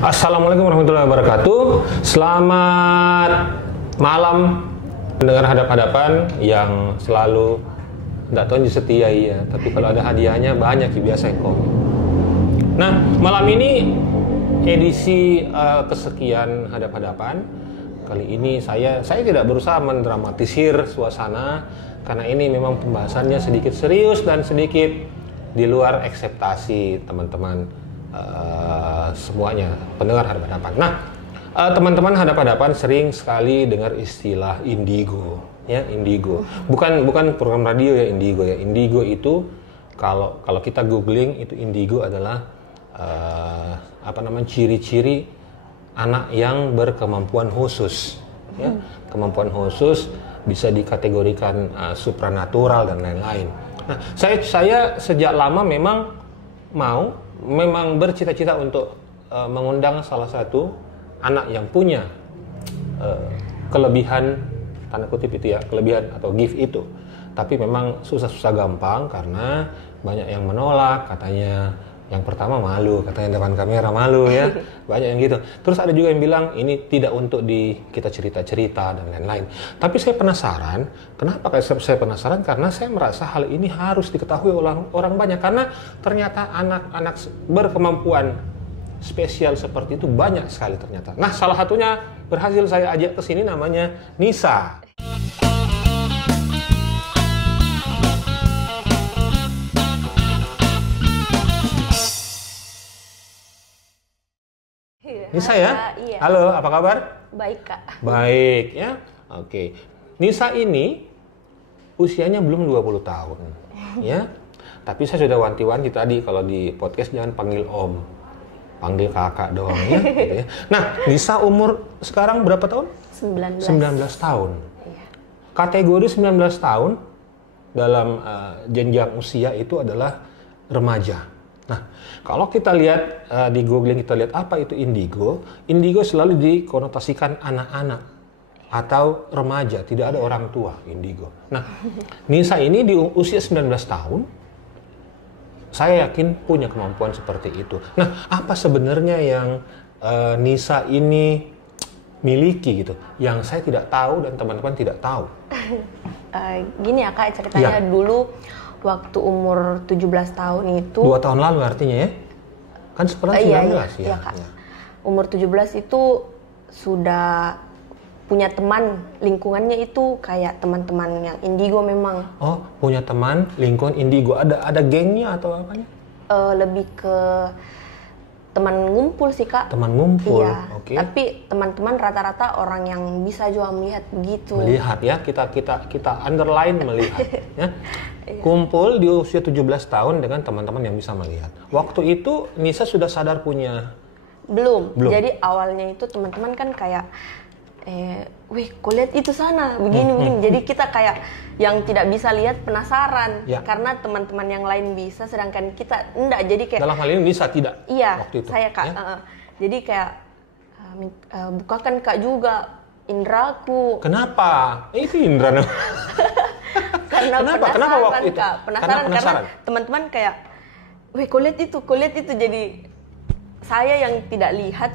Assalamualaikum warahmatullahi wabarakatuh. Selamat malam pendengar hadap-hadapan yang selalu tidak tahu setia ya, tapi kalau ada hadiahnya banyak biasa kok. Nah, malam ini edisi kesekian hadap-hadapan. Kali ini saya tidak berusaha mendramatisir suasana karena ini memang pembahasannya sedikit serius dan sedikit di luar ekspektasi teman-teman semuanya pendengar hadap-hadapan. Nah, teman-teman hadap-hadapan sering sekali dengar istilah indigo, ya indigo. Bukan program radio ya indigo ya. Indigo itu kalau kita googling itu indigo adalah ciri-ciri anak yang berkemampuan khusus. Ya. Kemampuan khusus bisa dikategorikan supranatural dan lain-lain. Nah, saya sejak lama memang bercita-cita untuk mengundang salah satu anak yang punya kelebihan, tanda kutip itu ya, kelebihan atau gift itu. Tapi memang susah-susah gampang karena banyak yang menolak, katanya yang pertama malu, katanya depan kamera malu ya, banyak yang gitu. Terus ada juga yang bilang ini tidak untuk kita cerita-cerita dan lain-lain. Tapi saya penasaran, kenapa saya penasaran? Karena saya merasa hal ini harus diketahui oleh orang banyak karena ternyata anak-anak berkemampuan spesial seperti itu banyak sekali ternyata. Nah, salah satunya berhasil saya ajak ke sini namanya Nisa. Nisa ya? Iya. Halo, apa kabar? Baik, Kak. Baik ya. Oke. Nisa ini usianya belum 20 tahun. Ya. Tapi saya sudah wanti-wanti tadi kalau di podcast jangan panggil om. Panggil kakak doang ya, gitu ya. Nah, Nisa umur sekarang berapa tahun? 19 tahun. Iya. Kategori 19 tahun dalam jenjang usia itu adalah remaja. Nah, kalau kita lihat di googling, kita lihat apa itu indigo. Indigo selalu dikonotasikan anak-anak atau remaja, tidak ada orang tua indigo. Nah, Nisa ini di usia 19 tahun, saya yakin punya kemampuan seperti itu. Nah, apa sebenarnya yang Nisa ini miliki gitu, yang saya tidak tahu dan teman-teman tidak tahu? Gini ya, Kak, ceritanya dulu waktu umur 17 tahun itu 2 tahun lalu artinya ya? Kan sekarang 19 iya, Kak. Umur 17 itu sudah punya teman, lingkungannya itu kayak teman-teman yang indigo memang. Oh, punya teman lingkungan indigo. Ada gengnya atau apanya? Lebih ke teman ngumpul sih, Kak. Teman ngumpul. Iya. Oke. Tapi teman-teman rata-rata orang yang bisa juga melihat begitu. Melihat ya, kita underline melihat ya. Kumpul di usia 17 tahun dengan teman-teman yang bisa melihat. Waktu itu Nisa sudah sadar punya? Belum. Jadi awalnya itu teman-teman kan kayak wih, kau lihat itu sana, begini. Jadi kita kayak yang tidak bisa lihat penasaran karena teman-teman yang lain bisa, sedangkan kita enggak. Jadi kayak dalam hal ini Nisa tidak. Iya, waktu itu. saya Kak. Ya? Jadi kayak bukakan Kak juga indraku. Kenapa? Itu indra. Karena Kenapa waktu itu? Kak. Penasaran karena teman-teman kayak, wih, kau lihat itu. Jadi saya yang tidak lihat,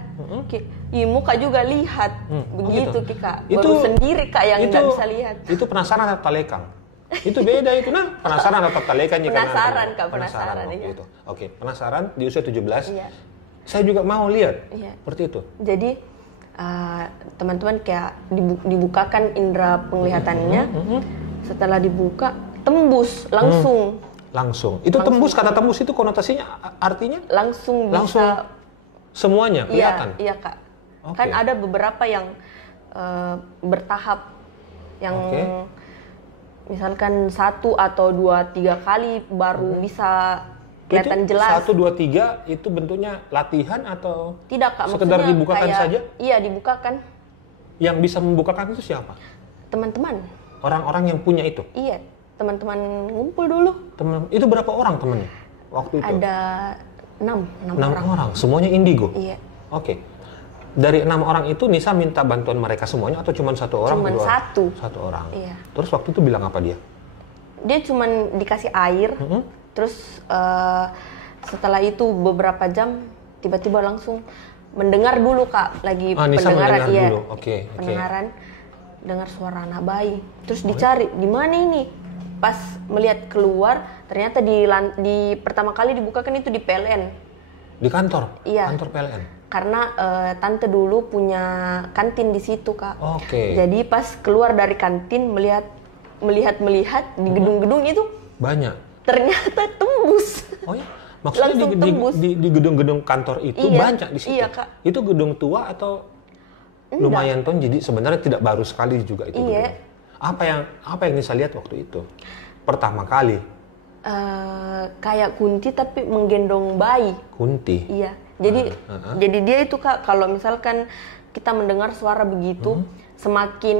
muka juga lihat, begitu Kak. Baru sendiri Kak yang nggak bisa lihat. Itu penasaran atau talekang? Itu beda itu, nah penasaran atau talekang? Penasaran Kak, penasaran. Iya. Oke, penasaran di usia 17. Iya. Saya juga mau lihat, seperti itu. Jadi teman-teman kayak dibukakan indera penglihatannya, setelah dibuka tembus langsung. Langsung. Itu tembus, kata tembus itu konotasinya artinya? Langsung bisa. Semuanya kelihatan? Iya Kak. Okay. Kan ada beberapa yang bertahap. Yang misalkan 1 atau 2, 3 kali baru bisa kelihatan itu jelas. 1, 2, 3 itu bentuknya latihan atau? Tidak Kak. Sekedar dibukakan kayak, saja? Iya, dibukakan. Yang bisa membukakan itu siapa? Teman-teman. Orang-orang yang punya itu? Iya, teman-teman ngumpul dulu. Itu berapa orang temannya waktu itu? Ada 6 orang. Semuanya indigo? Iya. Oke. Dari 6 orang itu Nisa minta bantuan mereka semuanya atau cuma 1 orang? Cuma 1. 1 orang. Iya. Terus waktu itu bilang apa dia? Dia cuma dikasih air. Terus setelah itu beberapa jam tiba-tiba langsung mendengar dulu Kak, lagi Nisa pendengaran, mendengar iya, dulu. Oke. pendengaran, dengar suara anak bayi, terus dicari di mana ini. Pas melihat keluar, ternyata di pertama kali dibukakan itu di PLN. Di kantor? Iya. Kantor PLN? Karena tante dulu punya kantin di situ Kak. Oke. Jadi pas keluar dari kantin melihat di gedung-gedung itu banyak. Ternyata tembus. Oh ya? Maksudnya di gedung-gedung kantor itu banyak di situ? Iya Kak. Itu gedung tua atau lumayan tahun, jadi sebenarnya tidak baru sekali juga itu gedung. Apa yang Nisa lihat waktu itu pertama kali? Kayak Kunti tapi menggendong bayi. Kunti? Iya. Jadi dia itu Kak, kalau misalkan kita mendengar suara begitu, semakin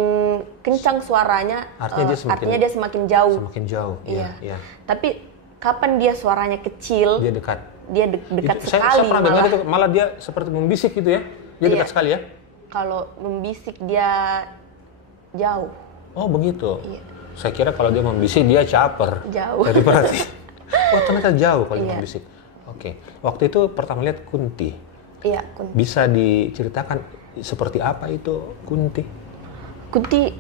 kencang suaranya, artinya dia semakin jauh. Semakin jauh. Iya. Tapi kapan dia suaranya kecil? Dia dekat. Dia dekat sekali. Saya pernah dengar itu, malah dia seperti membisik gitu ya. Dia dekat sekali ya. Kalau membisik dia jauh. Oh begitu. Iya. Saya kira kalau dia membisik dia caper. Jauh. Jadi berarti. Oh ternyata jauh kalau dia membisik. Oke. Waktu itu pertama lihat Kunti. Iya Kunti. Bisa diceritakan seperti apa itu Kunti? Kunti.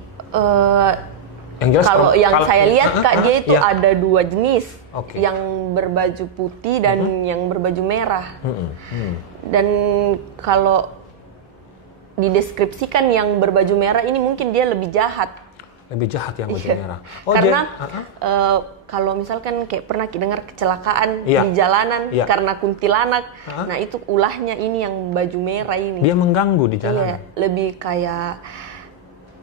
Yang jelas kalau saya lihat Kak, dia itu ada dua jenis. Yang berbaju putih dan yang berbaju merah. Dan kalau dideskripsikan yang berbaju merah ini mungkin dia lebih jahat. Lebih jahat yang baju merah. Karena kalau misalkan kayak pernah dengar kecelakaan di jalanan karena kuntilanak, nah itu ulahnya ini yang baju merah ini. Dia mengganggu di jalanan. Iya, lebih kayak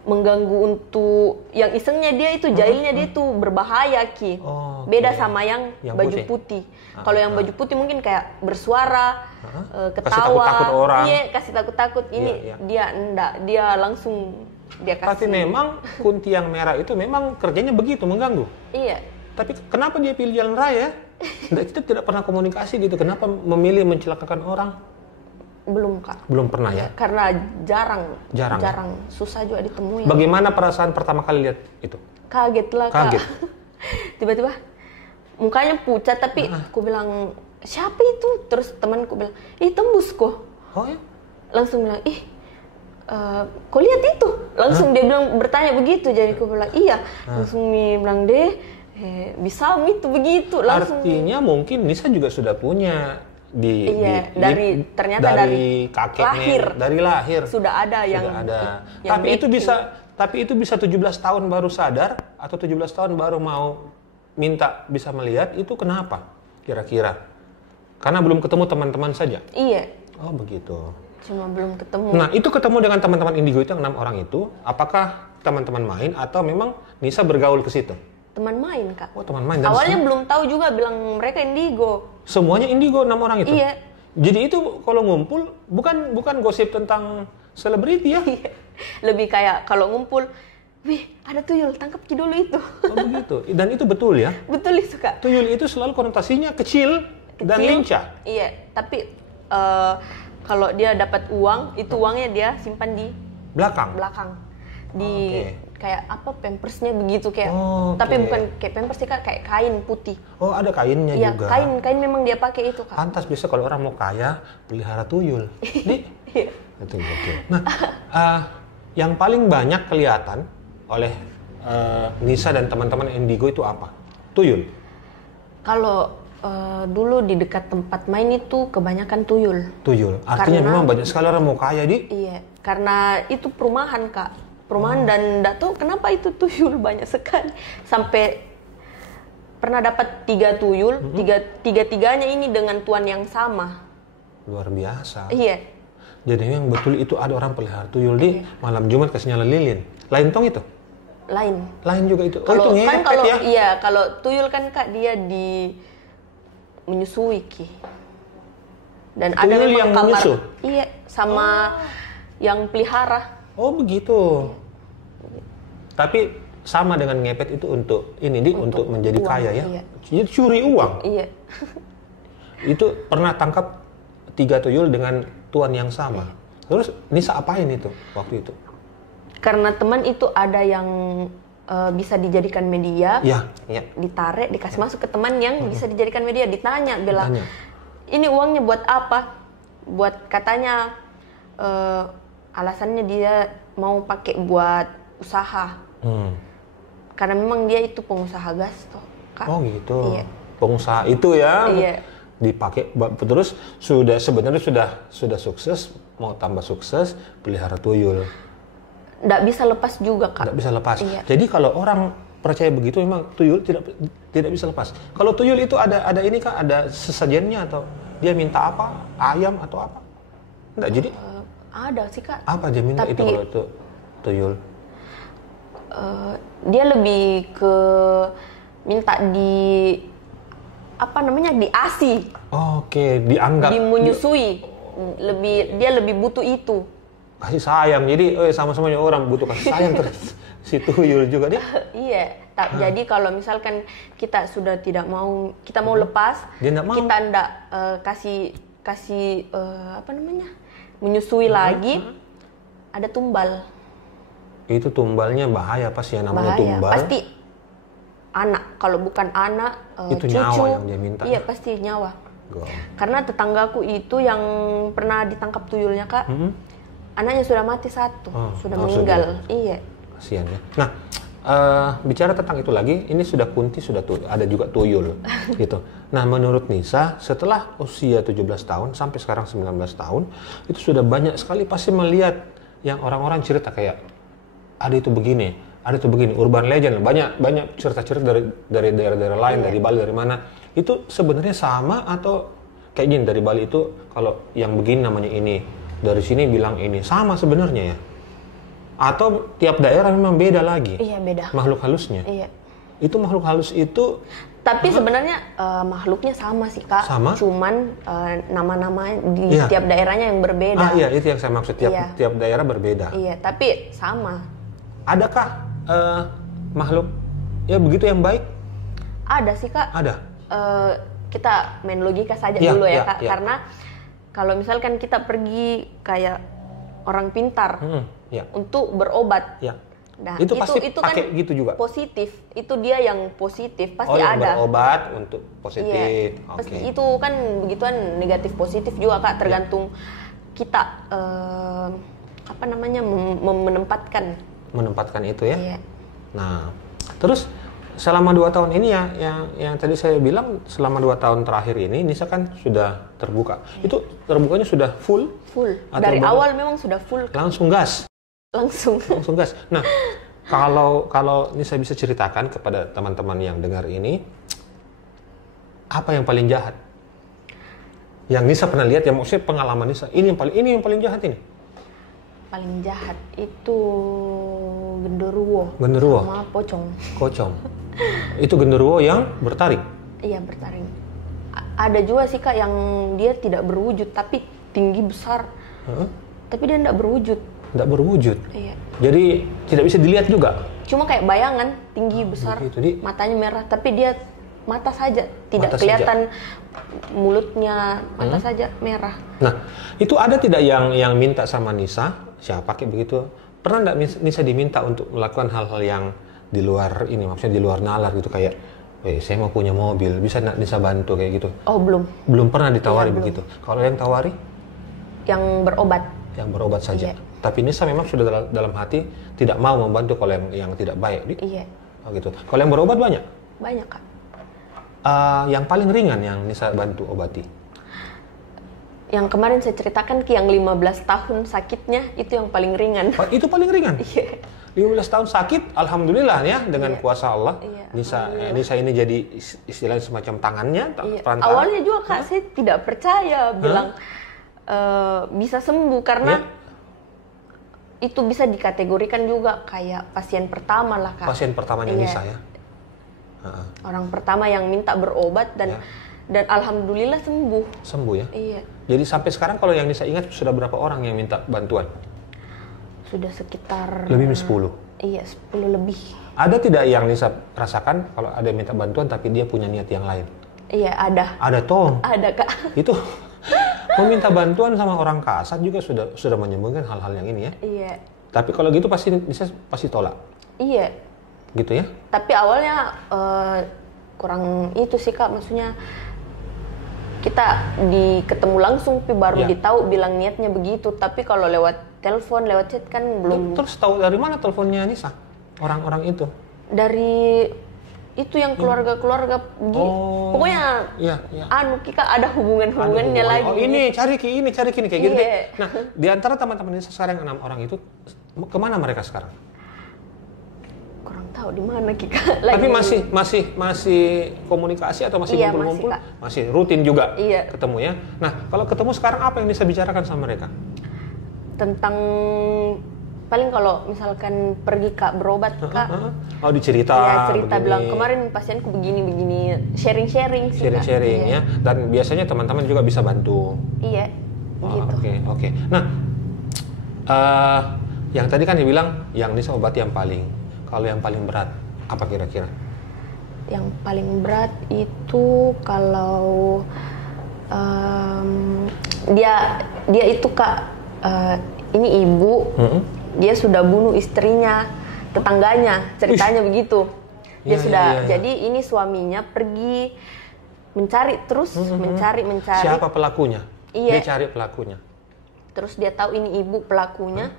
mengganggu untuk yang isengnya dia itu, jahilnya dia itu berbahaya Ki. Beda sama yang baju putih. Kalau yang baju putih mungkin kayak bersuara, ketawa, kasih takut orang. Iya, kasih takut-takut. Ini dia enggak, dia langsung dia kasih. Tapi memang Kunti yang merah itu memang kerjanya begitu, mengganggu. Iya. Tapi kenapa dia pilih jalan raya? Kita tidak pernah komunikasi gitu. Kenapa memilih mencelakakan orang? Belum Kak. Belum pernah ya? Karena jarang. Susah juga ditemui. Bagaimana perasaan pertama kali lihat itu? Kaget lah Kak. Kaget. Tiba-tiba mukanya pucat, tapi aku bilang siapa itu? Terus temanku bilang, tembus kok. Oh ya? Langsung bilang, kok lihat itu? Langsung dia bilang, bertanya begitu. Jadi aku bilang iya. Langsung dia bilang bisa itu begitu. Langsung. Artinya mungkin Nisa juga sudah punya dari kakek, dari lahir sudah ada yang tapi itu bisa 17 tahun baru sadar atau 17 tahun baru mau minta bisa melihat, itu kenapa kira-kira? Karena belum ketemu teman-teman saja. Iya. Oh begitu. Cuma belum ketemu. Nah itu ketemu dengan teman-teman Indigo itu yang 6 orang itu, apakah teman-teman main atau memang Nisa bergaul ke situ? Teman main Kak. Oh teman main. Dan awalnya belum tahu juga, bilang mereka Indigo. Semuanya Indigo 6 orang itu? Iya. Jadi itu kalau ngumpul bukan gosip tentang selebriti ya? Lebih kayak kalau ngumpul, wih ada tuyul, tangkap dulu itu. Oh begitu. Dan itu betul ya? Betul itu Kak. Tuyul itu selalu konotasinya kecil dan lincah. Iya. Tapi kalau dia dapat uang, itu uangnya dia simpan di belakang. Kayak apa, pampersnya begitu kayak, tapi bukan kayak pampers sih Kak, kayak kain putih. Oh ada kainnya juga. Iya kain memang dia pakai itu Kak. Pantas biasa kalau orang mau kaya pelihara tuyul. Itu betul. Nah yang paling banyak kelihatan oleh Nisa dan teman-teman Indigo itu apa? Tuyul. Kalau dulu di dekat tempat main itu kebanyakan tuyul. Tuyul. Artinya memang banyak sekali orang mau kaya Iya. Karena itu perumahan Kak. Dan enggak tahu kenapa itu tuyul banyak sekali. Sampai pernah dapat 3 tuyul, tiga-tiganya ini dengan tuan yang sama. Luar biasa. Iya. Jadi yang betul itu ada orang pelihara tuyul di malam Jumat kasih nyala lilin. Lain tong itu? Lain juga itu. Kalau itu kan kalau ya? Iya, kalau tuyul kan Kak dia menyusui Ki. Dan tuyul ada memang yang kamar. Menyusu? Iya, sama yang pelihara. Oh begitu. Tapi sama dengan ngepet itu untuk menjadi uang, kaya ya. Iya. Jadi curi uang. Iya. Itu pernah tangkap 3 tuyul dengan tuan yang sama. Iya. Terus Nisa apain itu waktu itu? Karena teman itu ada yang bisa dijadikan media. Iya. Ditarik, dikasih masuk ke teman yang bisa dijadikan media. Ditanya, bilang, ini uangnya buat apa? Buat katanya alasannya dia mau pakai buat usaha. Karena memang dia itu pengusaha gas toh, Kak. Oh gitu. Iya. Pengusaha itu ya. Iya. Dipakai terus sebenarnya sudah sukses, mau tambah sukses pelihara tuyul. Nggak bisa lepas juga, Kak. Nggak bisa lepas. Iya. Jadi kalau orang percaya begitu memang tuyul tidak bisa lepas. Kalau tuyul itu ada ini Kak, ada sesajennya atau dia minta apa? Ayam atau apa? Enggak, jadi ada sih, Kak. apa dia minta? Tapi, itu kalau itu tuyul? Dia lebih ke minta di ASI. Oke, dianggap menyusui. Dia lebih butuh itu. Kasih sayang. Jadi sama-samanya orang butuh kasih sayang terus si tuyul juga dia. Iya. Jadi kalau misalkan kita sudah tidak mau, kita mau lepas, dia nggak mau. Kita ndak kasih menyusui lagi, ada tumbal. Itu tumbalnya bahaya pasti ya, namanya bahaya. tumbal. Pasti anak, kalau bukan anak, itu cucu, nyawa yang dia minta. Iya, pasti nyawa. Karena tetanggaku itu yang pernah ditangkap tuyulnya, Kak, anaknya sudah mati satu, sudah meninggal. Iya. Kasihan ya. Nah, bicara tentang itu lagi, ini sudah kunti, sudah ada juga tuyul, gitu. Nah, menurut Nisa, setelah usia 17 tahun sampai sekarang 19 tahun, itu sudah banyak sekali pasti melihat yang orang-orang cerita kayak ada itu begini, urban legend, banyak cerita-cerita dari daerah-daerah lain, dari Bali, dari mana. Itu sebenarnya sama atau kayak gini, dari Bali itu kalau yang begini namanya ini, dari sini bilang ini, sama sebenarnya ya? Atau tiap daerah memang beda lagi? Iya, beda. Makhluk halusnya? Iya. Itu makhluk halus itu... Tapi sebenarnya makhluknya sama sih, Kak. Sama? Cuman nama-nama di tiap daerahnya yang berbeda. Iya, itu yang saya maksud. Tiap daerah berbeda. Iya, tapi sama. Adakah makhluk ya begitu yang baik? Ada sih, Kak. Ada? Kita main logika saja dulu ya, Kak. Karena kalau misalkan kita pergi kayak orang pintar untuk berobat, nah itu pasti pakai kan gitu juga? Positif, itu dia yang positif, pasti yang ada. Berobat untuk positif. Iya. Pasti itu kan begituan negatif positif juga, Kak, tergantung kita menempatkan itu ya. Iya. Nah, terus selama 2 tahun ini ya, yang tadi saya bilang selama 2 tahun terakhir ini Nisa kan sudah terbuka. Itu terbukanya sudah full? Full. Dari awal memang sudah full. Langsung gas? Langsung gas. Nah, kalau Nisa bisa ceritakan kepada teman-teman yang dengar ini, apa yang paling jahat? Yang Nisa pernah lihat, yang maksudnya pengalaman Nisa, ini yang paling jahat ini? Paling jahat itu genderuwo sama pocong. Itu genderuwo yang bertaring? Iya, bertaring. Ada juga sih, Kak, yang dia tidak berwujud tapi tinggi besar. Tapi dia tidak berwujud. Tidak berwujud? Iya. Jadi tidak bisa dilihat juga? Cuma kayak bayangan, tinggi besar, matanya merah, tapi dia mata saja, tidak kelihatan mulutnya, mata saja merah. Nah, itu ada tidak yang minta sama Nisa? Siapa kayak begitu? Pernah nggak Nisa diminta untuk melakukan hal-hal yang di luar ini, maksudnya di luar nalar gitu, kayak, saya mau punya mobil, bisa nggak Nisa bantu kayak gitu? Oh, belum. Belum pernah ditawari begitu? Kalau yang tawari? Yang berobat. Yang berobat saja? Iya. Tapi Nisa memang sudah dalam hati tidak mau membantu kalau yang tidak baik. Iya. Oh gitu. Kalau yang berobat banyak? Banyak, Kak. Yang paling ringan yang Nisa bantu obati? Yang kemarin saya ceritakan yang 15 tahun sakitnya, itu yang paling ringan. Oh, itu paling ringan? Iya. 15 tahun sakit, alhamdulillah ya, dengan kuasa Allah. Iya, Nisa ini jadi istilahnya semacam tangannya, perantara. Awalnya juga, Kak, saya tidak percaya, bilang bisa sembuh, karena itu bisa dikategorikan juga kayak pasien pertama lah, Kak. Pasien pertamanya Nisa ya? Orang pertama yang minta berobat dan alhamdulillah sembuh. Sembuh ya? Iya. Jadi sampai sekarang kalau yang Nisa ingat sudah berapa orang yang minta bantuan? Sudah sekitar... Lebih 10? Iya, 10 lebih. Ada tidak yang Nisa rasakan kalau ada yang minta bantuan tapi dia punya niat yang lain? Iya, ada. Ada toh? Ada, Kak. Itu meminta bantuan sama orang kasat juga sudah menyembuhkan hal-hal yang ini ya? Iya. Tapi kalau gitu Nisa pasti tolak? Iya. Gitu ya? Tapi awalnya kurang itu sih, Kak, maksudnya kita ketemu langsung baru ditahu bilang niatnya begitu. Tapi kalau lewat telepon, lewat chat kan belum. Terus tahu dari mana teleponnya Nisa? Orang-orang itu? Dari itu yang keluarga-keluarga pokoknya kita ada hubungannya lagi. Oh ini cari ki kayak gitu deh. Nah, di antara teman-teman Nisa sekarang 6 orang itu kemana mereka sekarang? Kurang tahu di mana Kika. Tapi masih komunikasi atau masih ngumpul-ngumpul? Masih rutin juga ketemu ya. Nah, kalau ketemu sekarang apa yang bisa bicarakan sama mereka? Tentang paling kalau misalkan pergi Kak berobat Kak. Oh dicerita. Ya cerita begini. Bilang kemarin pasienku begini sharing sih. Sharing ya. Dan biasanya teman-teman juga bisa bantu. Iya. Gitu. Oke. Nah, yang tadi kan dibilang yang Nisa obat yang paling. Kalau yang paling berat apa kira-kira? Yang paling berat itu kalau dia itu Kak ini ibu. Dia sudah bunuh istrinya, tetangganya, ceritanya begitu. Dia jadi ini suaminya pergi mencari terus, mencari. Siapa pelakunya? Iya. Dia cari pelakunya. Terus dia tahu ini ibu pelakunya,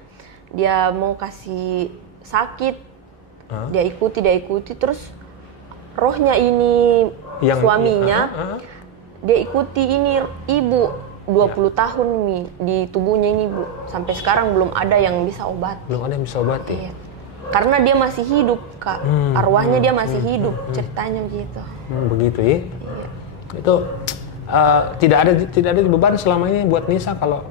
dia mau kasih sakit, dia ikuti, terus rohnya ini suaminya, dia ikuti ini ibu. 20 tahun nih di tubuhnya ini Bu. Sampai sekarang belum ada yang bisa obati. Belum ada yang bisa obati? Iya. Karena dia masih hidup Kak. Arwahnya dia masih hidup. Ceritanya begitu. Begitu ya? Iya. Itu tidak ada beban selama ini buat Nisa kalau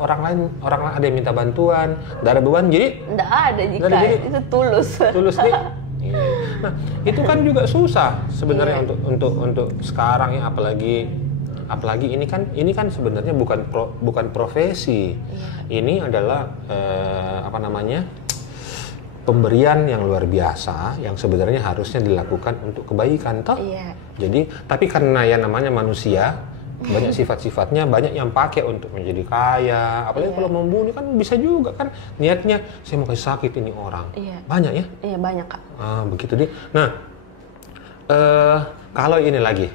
orang lain ada yang minta bantuan, tidak ada beban jadi? Tidak ada Jika, itu tulus. Tulus nih. Nah, itu kan juga susah sebenarnya untuk sekarang ya, apalagi ini kan sebenarnya bukan profesi. Ini adalah pemberian yang luar biasa yang sebenarnya harusnya dilakukan untuk kebaikan toh. Jadi tapi karena yang namanya manusia banyak sifat-sifatnya, banyak yang pakai untuk menjadi kaya, apalagi kalau membunuh kan bisa juga kan niatnya saya mau kasih sakit ini orang. Banyak ya? Iya banyak Kak. Begitu deh. Nah, kalau ini lagi.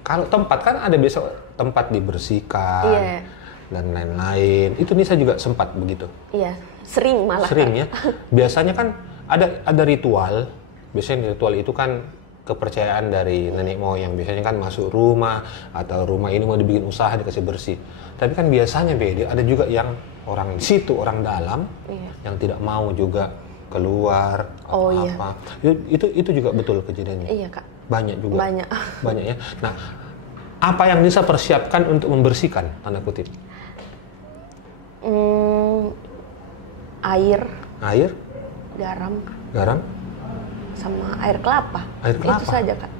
Kalau tempat kan ada biasa tempat dibersihkan dan lain-lain. Itu Nisa juga sempat begitu. Iya, sering malah. Sering ya. Biasanya kan ada ritual. Biasanya ritual itu kan kepercayaan dari nenek moyang. Biasanya kan masuk rumah atau rumah ini mau dibikin usaha dikasih bersih. Tapi kan biasanya beda. Ada juga yang orang di situ, orang dalam yang tidak mau juga keluar atau apa. Itu juga betul kejadiannya. Iya Kak. Banyak juga. Banyak ya. Nah, apa yang Nisa persiapkan untuk membersihkan tanda kutip? Air. Garam. Sama air kelapa. Itu saja Kak.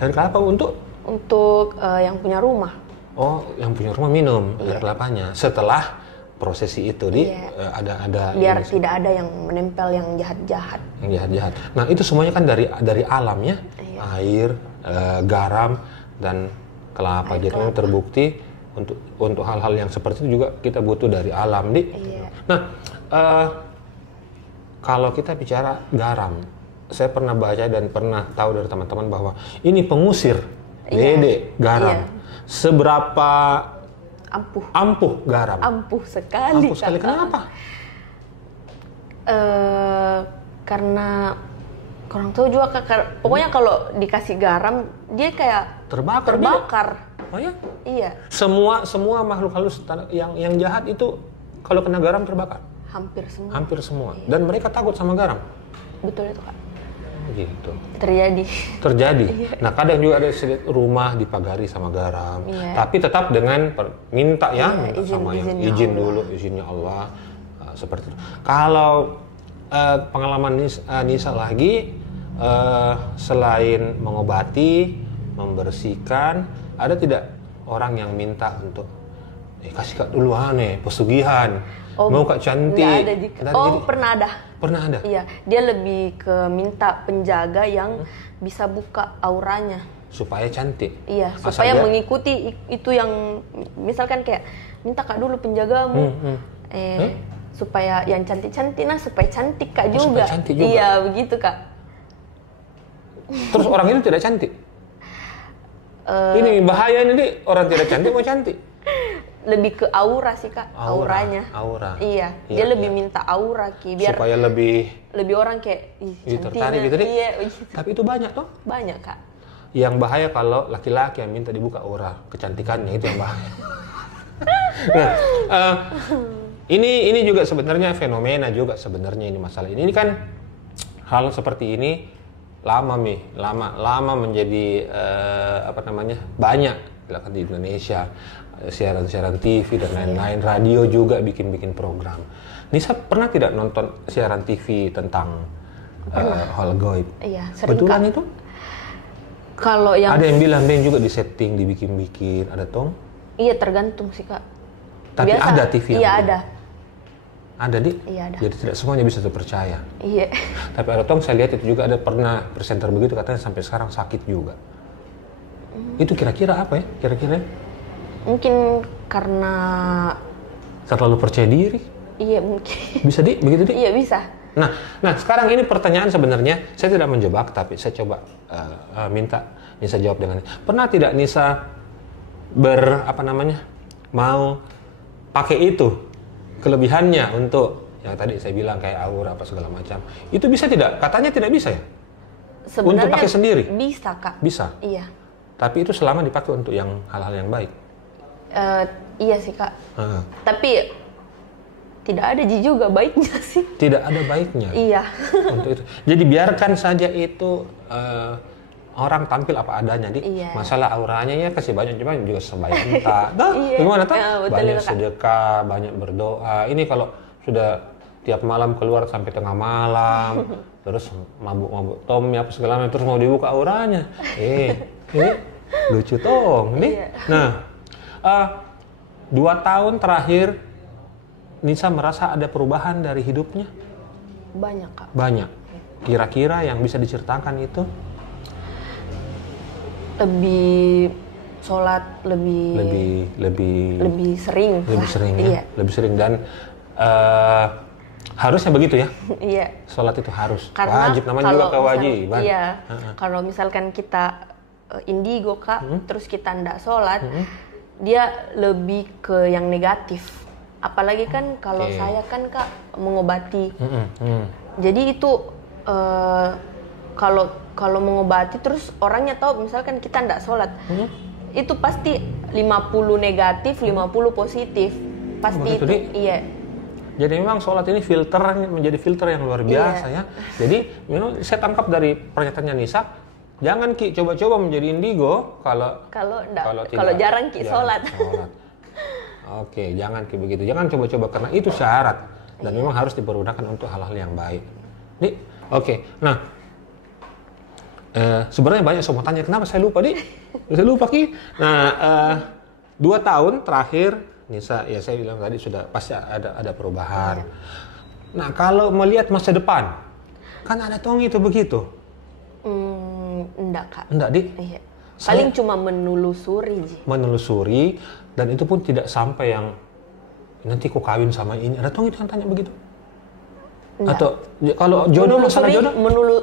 Air kelapa untuk yang punya rumah. Oh, yang punya rumah minum air kelapanya. Setelah prosesi itu ada biar tidak ada yang menempel yang jahat-jahat. Nah, itu semuanya kan dari alam ya. Air, garam dan kelapa. Jadi memang terbukti untuk hal-hal yang seperti itu juga kita butuh dari alam, Dik. Nah, kalau kita bicara garam, saya pernah baca dan pernah tahu dari teman-teman bahwa ini pengusir garam. Seberapa ampuh garam? Ampuh sekali. Kenapa? Karena kurang tahu juga Kak. Pokoknya kalau dikasih garam dia kayak terbakar. Oh ya? Iya. Semua makhluk halus yang jahat itu kalau kena garam terbakar. Hampir semua. Iya. Dan mereka takut sama garam. Betul itu Kak. Gitu. Terjadi. Nah, kadang juga ada rumah dipagari sama garam, tapi tetap dengan minta sama yang izin dulu, izinnya Allah, seperti itu. Kalau pengalaman Nisa lagi, selain mengobati, membersihkan, ada tidak orang yang minta untuk kasih Kak dulu pesugihan, mau Kak cantik? Nggak ada. Pernah ada? Iya, dia lebih ke minta penjaga yang bisa buka auranya. Supaya cantik? Iya, supaya mengikuti itu yang, misalkan kayak, minta Kak dulu penjagamu, supaya yang cantik-cantik, supaya cantik Kak juga. Supaya cantik juga? Iya, begitu Kak. Terus orang itu tidak cantik? Ini bahaya ini, Dik. Orang tidak cantik mau cantik. Lebih ke aura sih, Kak. Auranya. Aura. Iya. Dia lebih minta aura, Ki. Biar supaya lebih orang kayak tertarik gitu, Dik. Iya. Tapi itu banyak toh? Banyak, Kak. Yang bahaya kalau laki-laki yang minta dibuka aura kecantikannya, itu yang bahaya. Nah, ini juga sebenarnya fenomena juga sebenarnya ini masalah ini kan hal seperti ini lama menjadi banyak di Indonesia, siaran TV dan lain-lain, radio juga bikin program. Nisa pernah tidak nonton siaran TV tentang hal gaib? Iya, sering. Betulan Kak. itu? Kalau yang ada yang bilang dia juga disetting, dibikin, ada tong? Iya, tergantung sih, Kak. Tapi biasa, ada TV yang iya ada. Ada, Dik? Iya ada. Jadi tidak semuanya bisa terpercaya. Iya. Tapi ada tong, saya lihat itu juga ada pernah presenter begitu, katanya sampai sekarang sakit juga. Itu kira-kira apa ya? Kira-kira? Mungkin karena terlalu percaya diri. Iya mungkin. Bisa, Dik? Begitu, Dik? Iya bisa. Nah sekarang ini pertanyaan sebenarnya saya tidak menjebak, tapi saya coba minta Nisa jawab dengan pernah tidak Nisa mau pakai itu kelebihannya untuk yang tadi saya bilang kayak aura apa segala macam, itu bisa tidak? Katanya tidak bisa ya? Sebenarnya untuk pakai sendiri? Bisa, Kak. Bisa? Iya. Tapi itu selama dipakai untuk yang hal-hal yang baik? Iya sih, Kak. Tapi tidak ada juga baiknya sih. Tidak ada baiknya? Iya. Untuk itu. Jadi biarkan saja itu orang tampil apa adanya, Dik. Iya. Masalah auranya ya kasih banyak, cuma juga sembahyang iya. Gimana tak? Banyak sedekah, banyak berdoa. Ini kalau sudah tiap malam keluar sampai tengah malam, terus mabuk tommy apa segala macam, terus mau dibuka auranya. Ini lucu tong, nih. Iya. Nah, 2 tahun terakhir Nisa merasa ada perubahan dari hidupnya? Banyak, Kak. Banyak. Kira-kira yang bisa diceritakan itu? Lebih sholat, lebih sering. Lebih sering ya? Iya. Lebih sering dan harusnya begitu ya? Iya. Sholat itu harus. Karena wajib, namanya juga kewajiban. Iya. Kalau misalkan kita indigo, Kak, terus kita ndak sholat, dia lebih ke yang negatif. Apalagi kan kalau saya kan, Kak, mengobati. Jadi itu kalau mengobati terus orangnya tahu misalkan kita ndak sholat, itu pasti 50 negatif, 50 positif. Pasti itu. Iya. Jadi memang sholat ini menjadi filter yang luar biasa ya. Jadi memang saya tangkap dari pernyataannya Nisa, jangan Ki coba-coba menjadi indigo kalau jarang Ki sholat. Oke, jangan Ki begitu. Jangan coba-coba karena itu syarat dan memang harus dipergunakan untuk hal-hal yang baik. Dik, oke. Nah, sebenarnya banyak yang mau tanya kenapa saya lupa, Dik. Saya lupa Ki. Nah, 2 tahun terakhir Nisa, ya saya bilang tadi sudah pasti ada perubahan. Nah, kalau melihat masa depan, kan ada tong itu begitu. Enggak, Kak. Enggak, Dik? Iya. Paling cuma menelusuri. Menelusuri, dan itu pun tidak sampai yang nanti kok kawin sama ini. Ada tong itu yang tanya begitu? Enggak. Atau kalau jodoh, masalah jodoh?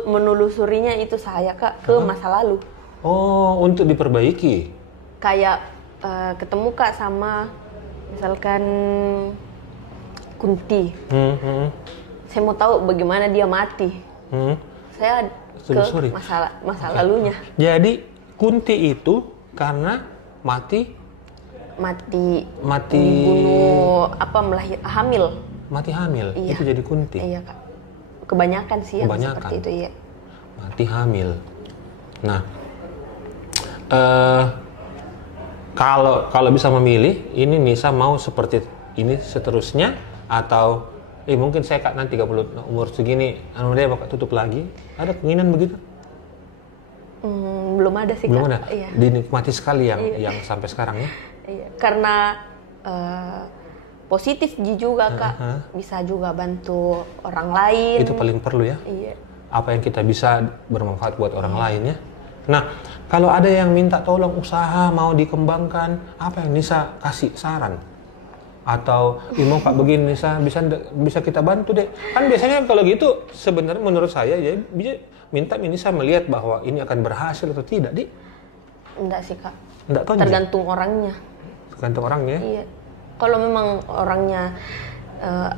Menelusurinya itu saya, Kak, ke masa lalu. Oh, untuk diperbaiki? Kayak ketemu, Kak, sama misalkan Kunti. Saya mau tahu bagaimana dia mati. Saya ke masa lalunya. Jadi Kunti itu karena mati dibunuh hamil. Mati hamil. Iya. Itu jadi Kunti. Iya, Kak. Kebanyakan sih yang seperti itu, iya. Mati hamil. Nah, kalau bisa memilih, ini Nisa mau seperti ini seterusnya atau mungkin saya Kak nanti 30 umur segini dia bakal tutup lagi. Ada keinginan begitu? Belum ada sih, Kak. Belum ada? Iya. Dinikmati sekali yang sampai sekarang ya? Iya. Karena positif juga, Kak. Bisa juga bantu orang lain. Itu paling perlu ya? Iya. Apa yang kita bisa bermanfaat buat orang lain ya? Nah, kalau ada yang minta tolong usaha mau dikembangkan, apa yang Nisa kasih saran? Atau mau Pak begini Nisa bisa kita bantu deh. Kan biasanya kalau gitu sebenarnya menurut saya ya bisa minta Nisa melihat bahwa ini akan berhasil atau tidak, Dik. Enggak sih Kak. Enggak tonjol? Tergantung orangnya. Tergantung orangnya? Iya. Kalau memang orangnya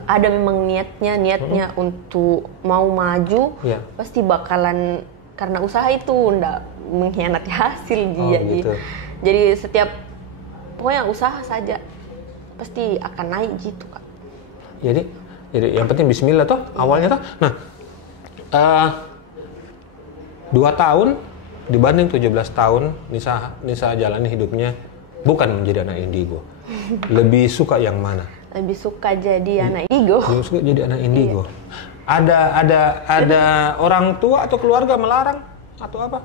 ada memang niatnya untuk mau maju, pasti bakalan, karena usaha itu enggak mengkhianati hasil dia. Gitu. Jadi setiap pokoknya usaha saja pasti akan naik gitu Kak. Jadi yang penting bismillah toh awalnya toh. Nah, 2 tahun dibanding 17 tahun Nisa jalani hidupnya bukan menjadi anak indigo. Lebih suka yang mana? Lebih suka jadi anak indigo. Lebih suka jadi anak indigo. Ada orang tua atau keluarga melarang atau apa?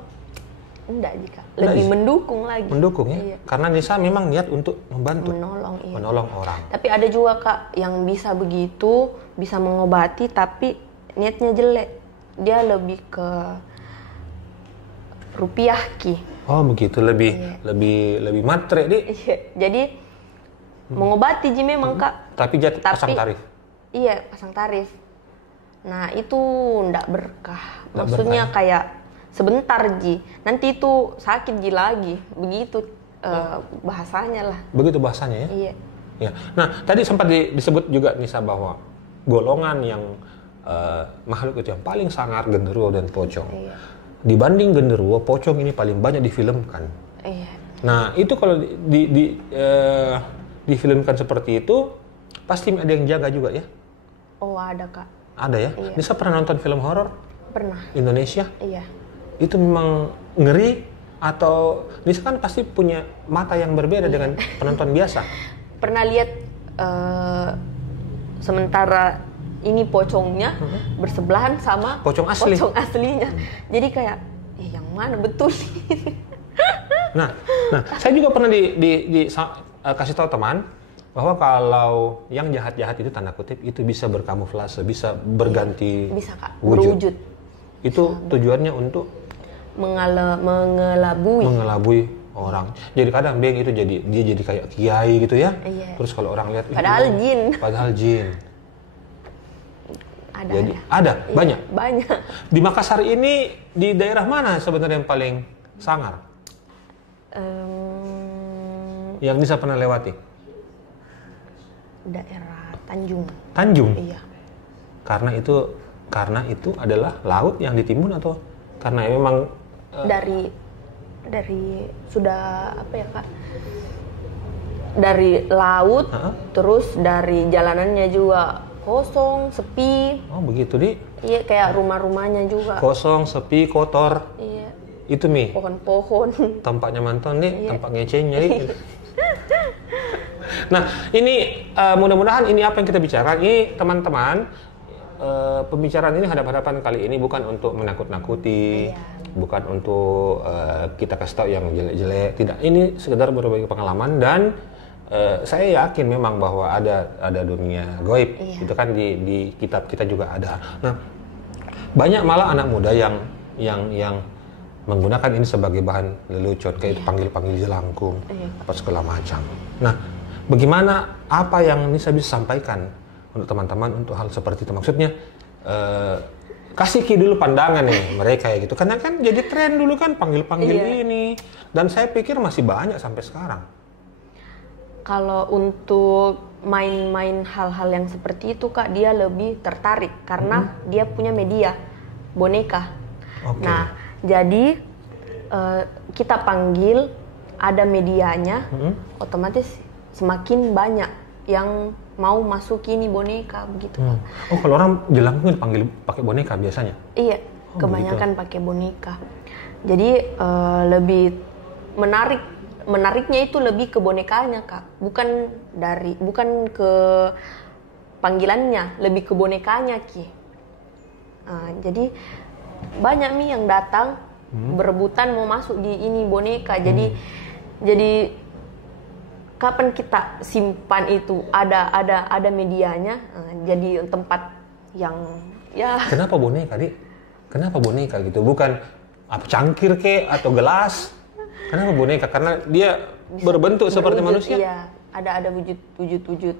Enggak jika. Lebih mendukung lagi. Mendukung ya? Iya. Karena Nisa memang niat untuk membantu. Menolong orang. Tapi ada juga Kak yang bisa begitu, bisa mengobati tapi niatnya jelek. Dia lebih ke rupiah ki. Oh begitu, lebih matre di. Iya. Jadi mengobati ji memang Kak. Tapi pasang tarif. Iya, pasang tarif. Nah, itu ndak berkah. Maksudnya kayak sebentar ji. Nanti itu sakit ji lagi. Begitu bahasanya lah. Begitu bahasanya ya? Iya. Ya. Nah, tadi sempat disebut juga Nisa bahwa golongan yang makhluk itu yang paling sangar genderuwo dan pocong. Iya. Dibanding genderuwo, pocong ini paling banyak difilmkan. Iya. Nah, itu kalau difilmkan seperti itu, pasti ada yang jaga juga ya? Oh, ada Kak. Ada ya? Iya. Nisa pernah nonton film horor? Pernah. Indonesia? Iya. Itu memang ngeri atau Nisa kan pasti punya mata yang berbeda dengan penonton biasa? Pernah lihat sementara ini pocongnya bersebelahan sama pocong aslinya. Jadi kayak, yang mana betul nih? Nah, saya juga pernah kasih tahu teman bahwa kalau yang jahat-jahat itu tanda kutip itu bisa berkamuflase, bisa berganti bisa Kak, wujud. Itu tujuannya untuk mengelabui orang. Jadi kadang dia jadi kayak kiai gitu ya. Iya. Terus kalau orang lihat Padahal jin. Ada banyak. Banyak. Di Makassar ini di daerah mana sebenarnya yang paling sangar? Yang Nisa pernah lewati? Daerah Tanjung. Tanjung? Iya. Karena itu adalah laut yang ditimbun atau karena memang dari sudah apa ya Kak? Dari laut, terus dari jalanannya juga kosong, sepi. Oh begitu di? Iya, kayak rumah-rumahnya juga. Kosong, sepi, kotor. Iya. Itu Mi. Pohon-pohon. Tampaknya mantan nih, tampak ngecengnya nih. Nah, ini mudah-mudahan ini apa yang kita bicarakan ini teman-teman, pembicaraan ini hadap-hadapan kali ini bukan untuk menakut-nakuti, bukan untuk kita kasih tahu yang jelek-jelek, tidak. Ini sekedar berbagi pengalaman dan saya yakin memang bahwa ada dunia gaib, itu kan di kitab kita juga ada. Nah, banyak malah anak muda yang menggunakan ini sebagai bahan lelucon, kayak panggil-panggil jelangkung, apa segala macam. Nah, bagaimana apa yang Nisa bisa sampaikan untuk teman-teman untuk hal seperti itu? Maksudnya kasih dulu pandangan nih mereka ya gitu, karena kan jadi tren dulu kan panggil-panggil ini, dan saya pikir masih banyak sampai sekarang. Kalau untuk main-main hal-hal yang seperti itu Kak, dia lebih tertarik karena dia punya media boneka. Nah, jadi kita panggil, ada medianya, otomatis semakin banyak yang mau masuk ini boneka begitu. Oh, kalau orang jelangkung dipanggil pakai boneka biasanya? Iya, kebanyakan pakai boneka. Jadi lebih menariknya itu lebih ke bonekanya Kak, bukan ke panggilannya, lebih ke bonekanya Ki. Jadi banyak yang datang berebutan mau masuk di ini boneka. Jadi kapan kita simpan itu ada medianya, jadi tempat yang ya. Kenapa boneka Dik? Kenapa boneka gitu? Bukan apa cangkir atau gelas? Kenapa boneka? Karena dia berbentuk seperti manusia. Iya, ada wujud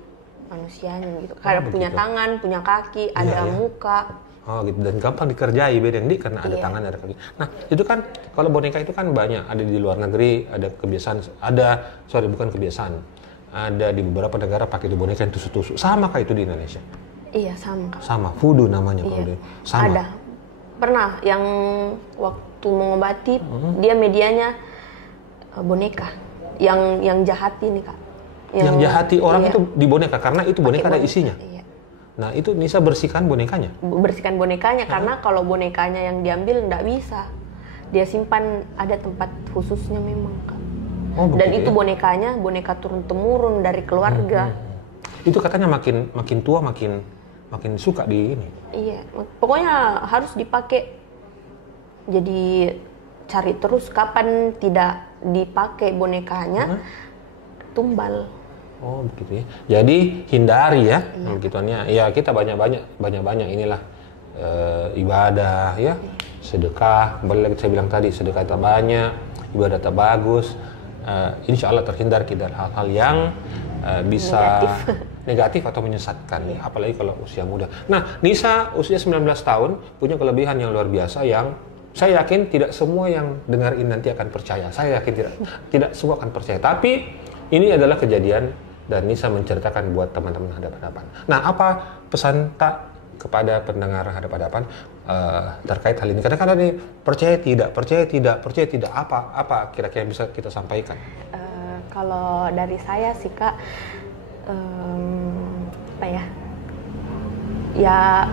manusianya gitu. Kayak punya tangan, punya kaki, ada muka. Oh gitu, dan gampang dikerjai beda yang karena ada tangan ada kaki. Nah itu kan kalau boneka itu kan banyak, ada di luar negeri, ada kebiasaan, bukan kebiasaan, ada di beberapa negara pakai itu boneka yang tusuk-tusuk. Sama kayak itu di Indonesia? Iya sama Kak. Sama, voodoo namanya kalau dia. Sama. Ada, pernah yang waktu mengobati dia medianya boneka, yang jahat ini Kak. Yang jahati orang itu di boneka karena itu boneka ada isinya. Iya. Nah itu Nisa bersihkan bonekanya? Bersihkan bonekanya karena kalau bonekanya yang diambil nggak bisa. Dia simpan ada tempat khususnya memang Kak. Oh, dan itu bonekanya boneka turun-temurun dari keluarga. Itu katanya makin tua makin suka di ini. Iya, pokoknya harus dipakai. Jadi cari terus kapan tidak dipakai bonekanya tumbal. Oh begitu ya. Jadi hindari ya begituannya. Ya kita banyak inilah ibadah ya, sedekah. Kembali lagi saya bilang tadi, sedekah tak banyak, ibadah tak bagus. Insya Allah terhindar dari hal-hal yang bisa negatif atau menyesatkan ya, apalagi kalau usia muda. Nah, Nisa usia 19 tahun punya kelebihan yang luar biasa yang saya yakin tidak semua yang dengar ini nanti akan percaya. Saya yakin tidak semua akan percaya. Tapi ini adalah kejadian dan Nisa menceritakan buat teman-teman hadap-hadapan. Nah, apa pesan tak kepada pendengar hadap-hadapan terkait hal ini? Kadang-kadang nih percaya tidak, apa kira-kira yang bisa kita sampaikan? Kalau dari saya sih Kak, ya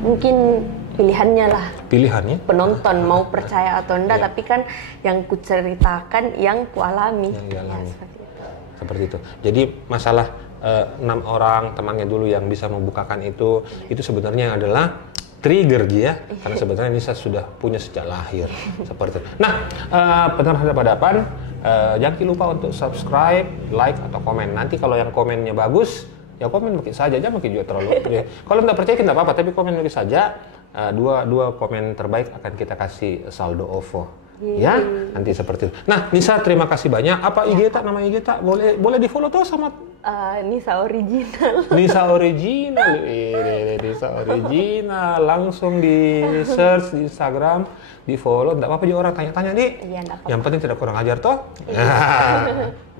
mungkin pilihannya lah. Pilihannya? Penonton mau percaya atau enggak, tapi kan yang kuceritakan yang kualami. Yang dialami. Ya, seperti itu. Jadi masalah 6 orang temannya dulu yang bisa membukakan itu sebenarnya adalah trigger dia, karena sebenarnya Nisa sudah punya sejak lahir seperti itu. Nah, pendengar hadap-hadapan, jangan lupa untuk subscribe, like atau komen. Nanti kalau yang komennya bagus, ya komen begitu saja, jangan juga terlalu. Ya. Kalau nggak percaya tidak apa-apa, tapi komen begitu saja. Dua komen terbaik akan kita kasih saldo OVO. Ya, nanti seperti itu. Nah, Nisa terima kasih banyak. Apa IG tak, nama IG tak? Boleh di follow tuh sama Nisa Original. Nisa Original. Nisa Original. Langsung di search di Instagram, di follow. Enggak apa-apa juga orang tanya-tanya, Dik. Iya, enggak apa-apa. Yang penting tidak kurang ajar toh.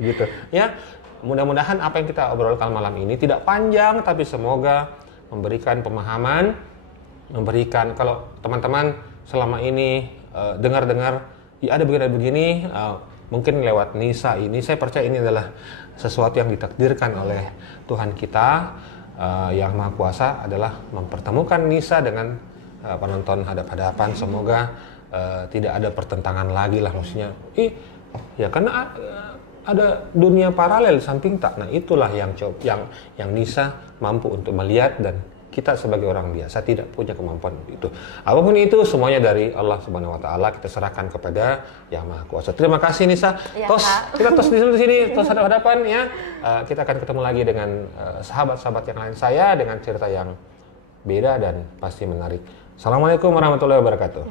Gitu. Ya. Mudah-mudahan apa yang kita obrolkan malam ini tidak panjang, tapi semoga memberikan pemahaman, memberikan, kalau teman-teman selama ini dengar-dengar ya ada begini, mungkin lewat Nisa ini, saya percaya ini adalah sesuatu yang ditakdirkan oleh Tuhan kita yang Maha Kuasa adalah mempertemukan Nisa dengan penonton hadap-hadapan. Semoga tidak ada pertentangan lagi lah, maksudnya ya karena ada dunia paralel samping tak. Nah itulah yang Nisa mampu untuk melihat, dan kita sebagai orang biasa tidak punya kemampuan itu. Apapun itu semuanya dari Allah Subhanahu wa taala, kita serahkan kepada Yang Maha Kuasa. Terima kasih Nisa. Ya, kita tos di sini, tos hadap-hadapan ya. Kita akan ketemu lagi dengan sahabat-sahabat yang lain saya dengan cerita yang beda dan pasti menarik. Assalamualaikum warahmatullahi wabarakatuh.